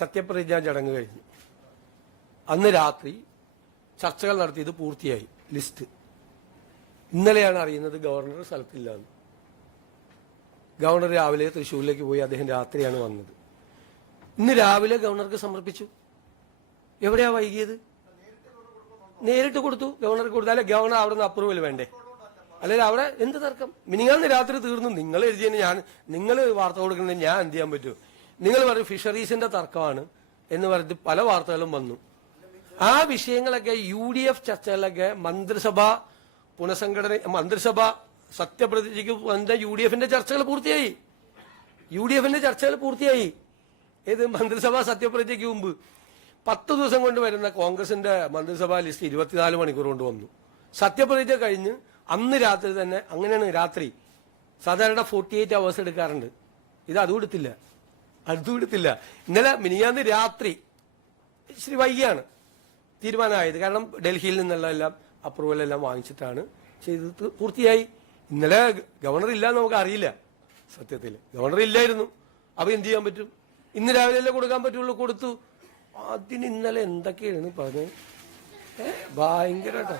സത്യപ്രതിജ്ഞാ ചടങ്ങ് കഴിഞ്ഞു. അന്ന് രാത്രി ചർച്ചകൾ നടത്തിയത് പൂർത്തിയായി. ലിസ്റ്റ് ഇന്നലെയാണ് അറിയുന്നത് ഗവർണർ സ്ഥലത്തില്ലാന്ന്. ഗവർണർ രാവിലെ തൃശ്ശൂരിലേക്ക് പോയി, അദ്ദേഹം രാത്രിയാണ് വന്നത്. ഇന്ന് രാവിലെ ഗവർണർക്ക് സമർപ്പിച്ചു. എവിടെയാ വൈകിയത്? നേരിട്ട് കൊടുത്തു. ഗവർണർക്ക് കൊടുത്താലേ ഗവർണർ അവിടെ നിന്ന് അപ്രൂവൽ വേണ്ടേ? അല്ലെങ്കിൽ അവിടെ എന്ത് തർക്കം? മിനിങ്ങാന്ന് രാത്രി തീർന്നു. നിങ്ങൾ എഴുതിയതിന് നിങ്ങൾ വാർത്ത കൊടുക്കുന്നത് ഞാൻ എന്ത് ചെയ്യാൻ പറ്റൂ? നിങ്ങൾ പറയും ഫിഷറീസിന്റെ തർക്കമാണ് എന്ന് പറഞ്ഞിട്ട് പല വാർത്തകളും വന്നു. ആ വിഷയങ്ങളൊക്കെ UDF ചർച്ചകളിലൊക്കെ മന്ത്രിസഭ പുനഃസംഘടന, മന്ത്രിസഭ സത്യപ്രതിജ്ഞയ്ക്ക് വന്ന UDFന്റെ ചർച്ചകൾ പൂർത്തിയായി. UDFന്റെ ചർച്ചകൾ പൂർത്തിയായി. ഏത് മന്ത്രിസഭാ സത്യപ്രതിജ്ഞയ്ക്ക് മുമ്പ് 10 ദിവസം കൊണ്ട് വരുന്ന കോൺഗ്രസിന്റെ മന്ത്രിസഭാ ലിസ്റ്റ് 24 മണിക്കൂർ കൊണ്ട് വന്നു. സത്യപ്രതിജ്ഞ കഴിഞ്ഞ് അന്ന് രാത്രി തന്നെ, അങ്ങനെയാണ് രാത്രി സാധാരണ 48 hours എടുക്കാറുണ്ട്. ഇത് അതും എടുത്തില്ല. ഇന്നലെ മിനിയാന്ന് രാത്രി ഇച്ചിരി വൈകിയാണ് തീരുമാനമായത്. കാരണം ഡൽഹിയിൽ നിന്നുള്ള എല്ലാം അപ്രൂവൽ എല്ലാം വാങ്ങിച്ചിട്ടാണ് ചെയ്തത്. പൂർത്തിയായി. ഇന്നലെ ഗവർണർ ഇല്ലാന്ന് നമുക്ക് അറിയില്ല. സത്യത്തിൽ ഗവർണർ ഇല്ലായിരുന്നു. അപ്പൊ എന്ത് ചെയ്യാൻ പറ്റും? ഇന്ന് രാവിലെ കൊടുക്കാൻ പറ്റുള്ളൂ. കൊടുത്തു. അതിന് ഇന്നലെ എന്തൊക്കെയാണ് പറഞ്ഞത്? ഭയങ്കരമായിട്ടാ.